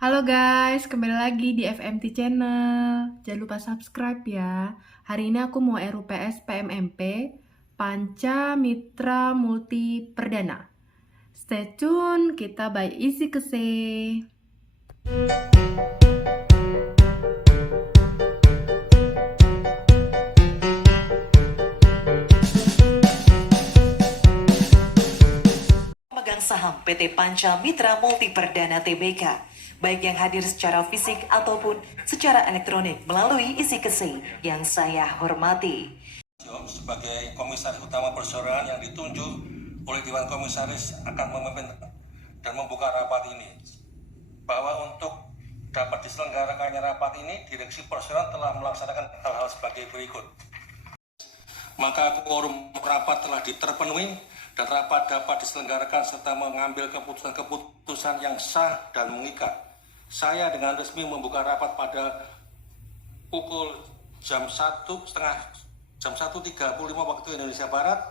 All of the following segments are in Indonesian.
Halo guys, kembali lagi di FMT Channel. Jangan lupa subscribe ya. Hari ini aku mau RUPS PMMP Panca Mitra Multi Perdana. Stay tune, kita by Easy Kese. Pemegang saham PT Panca Mitra Multi Perdana Tbk, baik yang hadir secara fisik ataupun secara elektronik melalui isi kese yang saya hormati. Sebagai komisaris utama perseroan yang ditunjuk oleh Dewan Komisaris akan memimpin dan membuka rapat ini. Bahwa untuk dapat diselenggarakannya rapat ini, Direksi Perseroan telah melaksanakan hal-hal sebagai berikut. Maka quorum rapat telah terpenuhi dan rapat dapat diselenggarakan serta mengambil keputusan-keputusan yang sah dan mengikat. Saya dengan resmi membuka rapat pada pukul jam 1.30 waktu Indonesia Barat.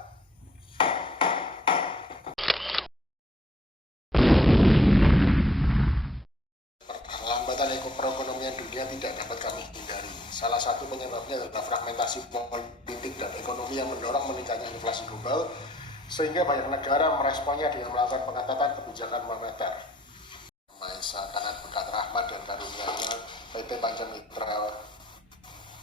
Perlambatan perekonomian dunia tidak dapat kami hindari. Salah satu penyebabnya adalah fragmentasi politik dan ekonomi yang mendorong meningkatnya inflasi global, sehingga banyak negara meresponnya dengan melakukan pengetatan kebijakan moneter. Maha Esa karena berkat rahmat dan karunia-Nya, PT Panca Mitra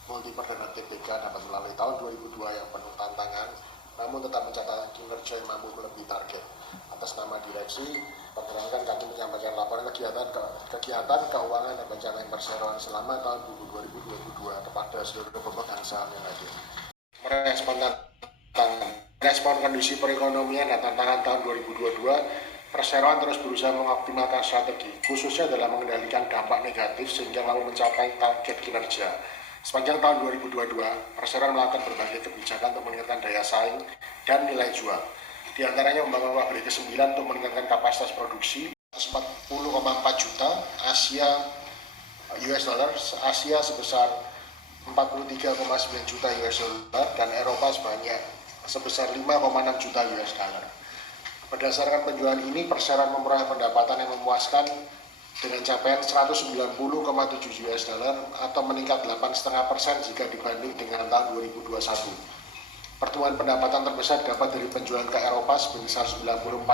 Multi Perdana Tbk dapat melalui tahun 2002 yang penuh tantangan, namun tetap mencatatkan kinerja yang mampu melebihi target. Atas nama direksi, perkenalkan kami menyampaikan laporan kegiatan keuangan dan pencapaian perseroan selama tahun 2022 kepada seluruh pemegang saham yang hadir. Merespon kondisi perekonomian dan tantangan tahun 2022, perseroan terus berusaha mengoptimalkan strategi, khususnya dalam mengendalikan dampak negatif sehingga mampu mencapai target kinerja. Sepanjang tahun 2022, perseroan melakukan berbagai kebijakan untuk meningkatkan daya saing dan nilai jual. Di antaranya membangun pabrik ke-9 untuk meningkatkan kapasitas produksi 40,4 juta Asia sebesar 43,9 juta US dollar dan Eropa sebesar 5,6 juta US dollar. Berdasarkan penjualan ini, perseroan memperoleh pendapatan yang memuaskan dengan capaian 190,7 US dollar atau meningkat 8,5% jika dibanding dengan tahun 2021. Pertumbuhan pendapatan terbesar dapat dari penjualan ke Eropa sebesar 94%,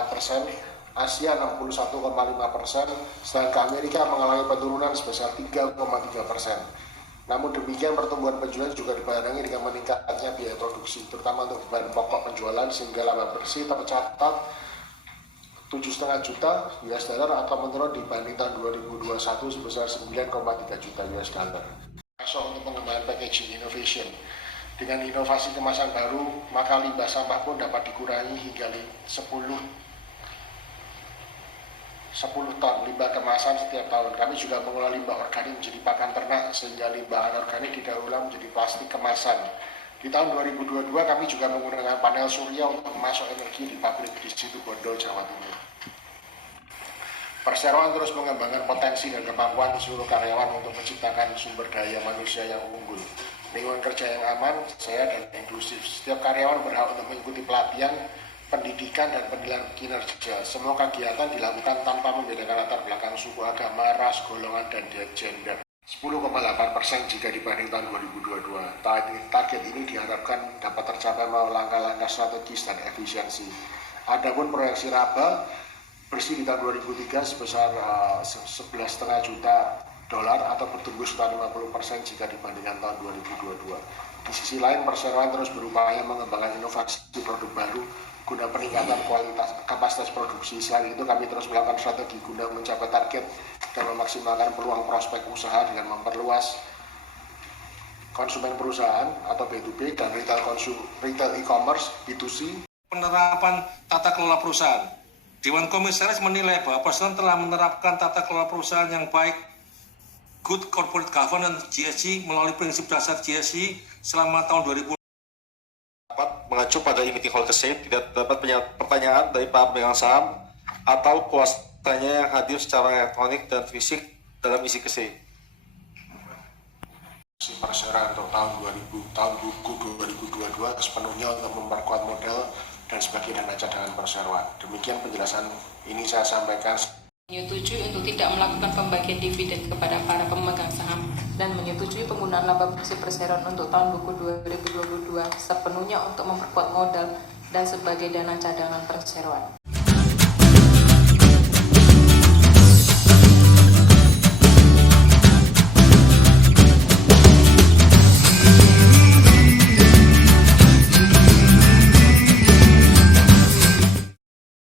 Asia 61,5%, sedangkan ke Amerika mengalami penurunan sebesar 3,3%. Namun demikian, pertumbuhan penjualan juga dibarengi dengan meningkatnya biaya produksi, terutama untuk bahan pokok penjualan, sehingga laba bersih tercatat 7,5 juta US dollar atau menurun dibanding tahun 2021 sebesar 9,3 juta US dollar. Masuk untuk pengembangan packaging innovation. Dengan inovasi kemasan baru, maka limbah sampah pun dapat dikurangi hingga 10 ton limbah kemasan setiap tahun. Kami juga mengolah limbah organik menjadi pakan ternak, sehingga limbah anorganik didaur ulang menjadi plastik kemasan. Di tahun 2022 kami juga menggunakan panel surya untuk memasok energi di pabrik di Situbondo, Jawa Timur. Perseroan terus mengembangkan potensi dan kemampuan seluruh karyawan untuk menciptakan sumber daya manusia yang unggul, lingkungan kerja yang aman, sehat, dan inklusif. Setiap karyawan berhak untuk mengikuti pelatihan, pendidikan, dan penilaian kinerja. Semua kegiatan dilakukan tanpa membedakan latar belakang suku, agama, ras, golongan, dan gender. 10,8% jika dibanding tahun 2022. Target ini diharapkan dapat tercapai melalui langkah-langkah strategis dan efisiensi. Adapun proyeksi laba bersih di tahun 2003 sebesar 11,5 juta dolar atau bertumbuh sekitar 50% jika dibandingkan tahun 2022. Di sisi lain, perseroan terus berupaya mengembangkan inovasi produk baru guna peningkatan kualitas kapasitas produksi. Selain itu, kami terus melakukan strategi guna mencapai target dan memaksimalkan peluang prospek usaha dengan memperluas konsumen perusahaan atau B2B dan retail e-commerce B2C. Penerapan tata kelola perusahaan. Dewan Komisaris menilai bahwa perseroan telah menerapkan tata kelola perusahaan yang baik, Good Corporate Governance GSG melalui prinsip dasar GSG selama tahun 2000. Mengacu pada meeting hall kese, tidak dapat pertanyaan dari para pemegang saham atau kuasanya yang hadir secara elektronik dan fisik dalam isi kese. Perseroan untuk tahun buku 2022 sepenuhnya untuk memperkuat modal dan sebagai dana cadangan perseroan. Demikian penjelasan ini saya sampaikan. Menyetujui untuk tidak melakukan pembagian dividen kepada para pemegang saham dan menyetujui penggunaan laba bersih perseroan untuk tahun buku 2022 sepenuhnya untuk memperkuat modal dan sebagai dana cadangan perseroan.